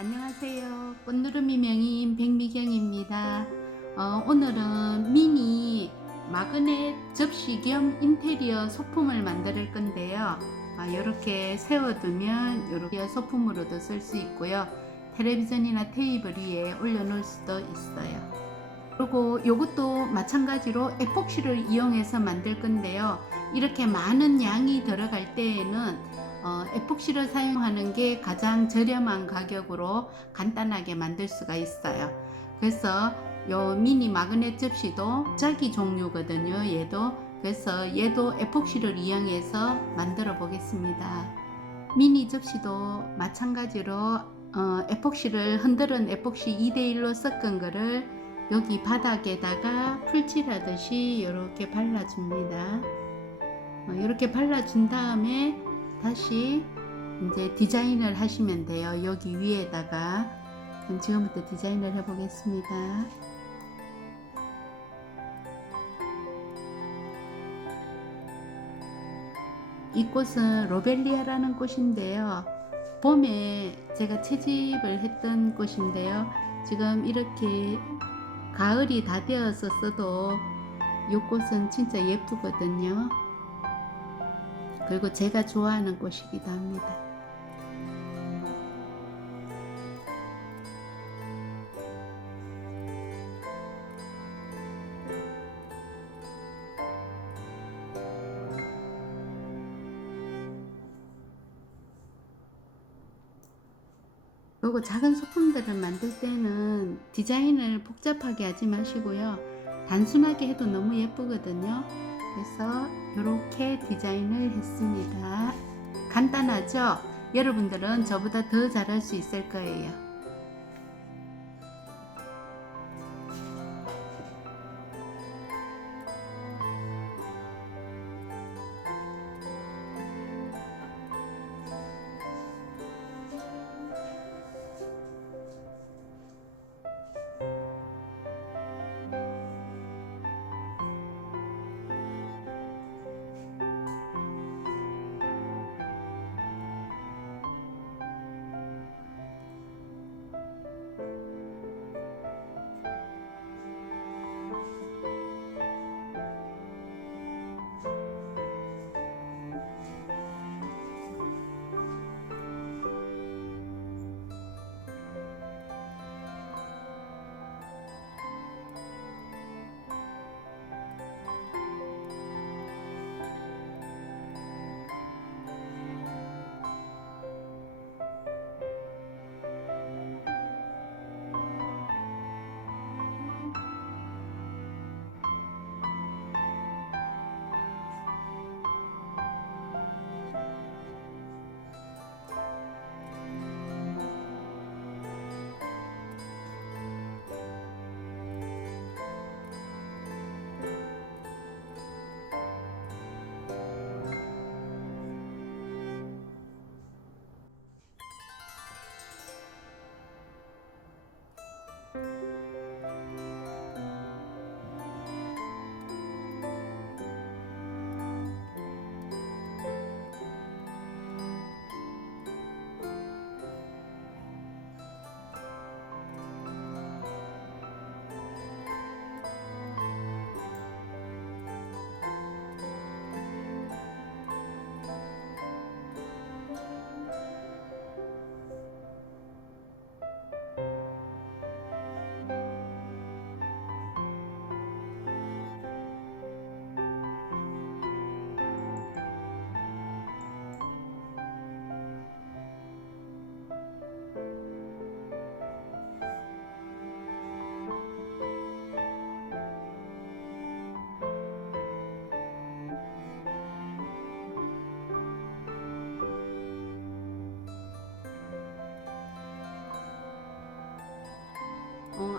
안녕하세요. 꽃누르미 명인 백미경입니다. 오늘은 미니 마그넷 접시 겸 인테리어 소품을 만들 건데요. 이렇게 세워두면 이렇게 소품으로도 쓸 수 있고요. 텔레비전이나 테이블 위에 올려놓을 수도 있어요. 그리고 이것도 마찬가지로 에폭시를 이용해서 만들 건데요. 이렇게 많은 양이 들어갈 때에는 에폭시를 사용하는 게 가장 저렴한 가격으로 간단하게 만들 수가 있어요. 그래서 요 미니 마그넷 접시도 자기 종류거든요. 그래서 얘도 에폭시를 이용해서 만들어 보겠습니다. 미니 접시도 마찬가지로 에폭시를 흔들은 에폭시 2대1로 섞은 거를 여기 바닥에다가 풀칠하듯이 이렇게 발라줍니다. 이렇게 발라준 다음에 다시 이제 디자인을 하시면 돼요. 여기 위에다가. 그럼 지금부터 디자인을 해 보겠습니다. 이 꽃은 로벨리아라는 꽃인데요. 봄에 제가 채집을 했던 꽃인데요. 지금 이렇게 가을이 다 되었었어도 이 꽃은 진짜 예쁘거든요. 그리고 제가 좋아하는 꽃이기도 합니다. 그리고 작은 소품들을 만들 때는 디자인을 복잡하게 하지 마시고요. 단순하게 해도 너무 예쁘거든요. 그래서 이렇게 디자인을 했습니다. 간단하죠? 여러분들은 저보다 더 잘할 수 있을 거예요.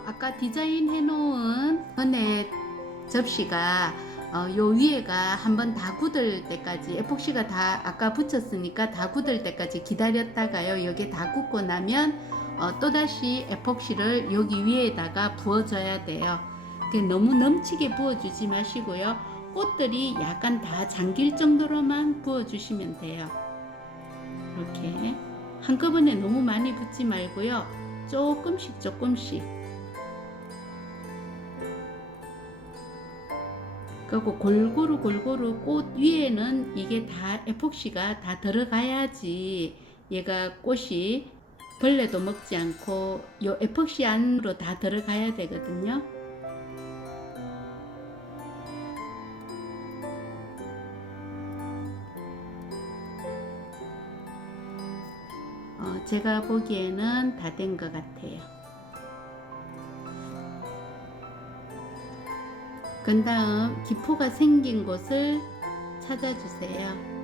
아까 디자인 해놓은 번넷 접시가 요 위에가 한번 다 굳을 때까지 에폭시가 다 아까 붙였으니까 다 굳을 때까지 기다렸다가요. 여기 다 굳고 나면 또다시 에폭시를 여기 위에다가 부어줘야 돼요. 너무 넘치게 부어주지 마시고요. 꽃들이 약간 다 잠길 정도로만 부어주시면 돼요. 이렇게 한꺼번에 너무 많이 붓지 말고요. 조금씩 조금씩. 그리고 골고루 꽃 위에는 이게 다 에폭시가 다 들어가야지 얘가 꽃이 벌레도 먹지 않고 요 에폭시 안으로 다 들어가야 되거든요. 제가 보기에는 다 된 것 같아요. 그 다음 기포가 생긴 곳을 찾아주세요.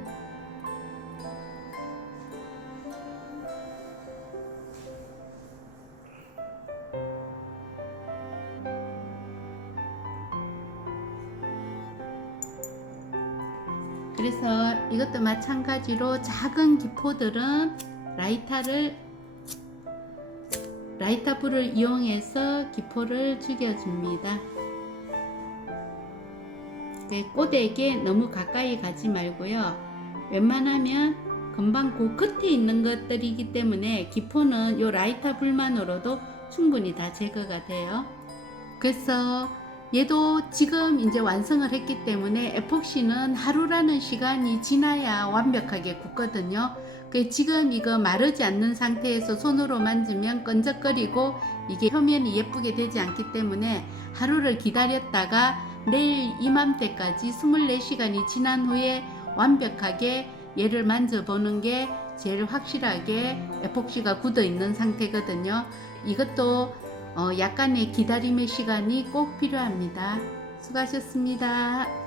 그래서 이것도 마찬가지로 작은 기포들은 라이터 불을 이용해서 기포를 죽여줍니다. 꽃에게 너무 가까이 가지 말고요. 웬만하면 금방 그 끝에 있는 것들이기 때문에 기포는 요 라이터 불만으로도 충분히 다 제거가 돼요. 그래서 얘도 지금 이제 완성을 했기 때문에 에폭시는 하루라는 시간이 지나야 완벽하게 굳거든요. 지금 이거 마르지 않는 상태에서 손으로 만지면 끈적거리고 이게 표면이 예쁘게 되지 않기 때문에 하루를 기다렸다가 내일 이맘때까지 24시간이 지난 후에 완벽하게 얘를 만져보는 게 제일 확실하게 에폭시가 굳어 있는 상태거든요. 이것도 약간의 기다림의 시간이 꼭 필요합니다. 수고하셨습니다.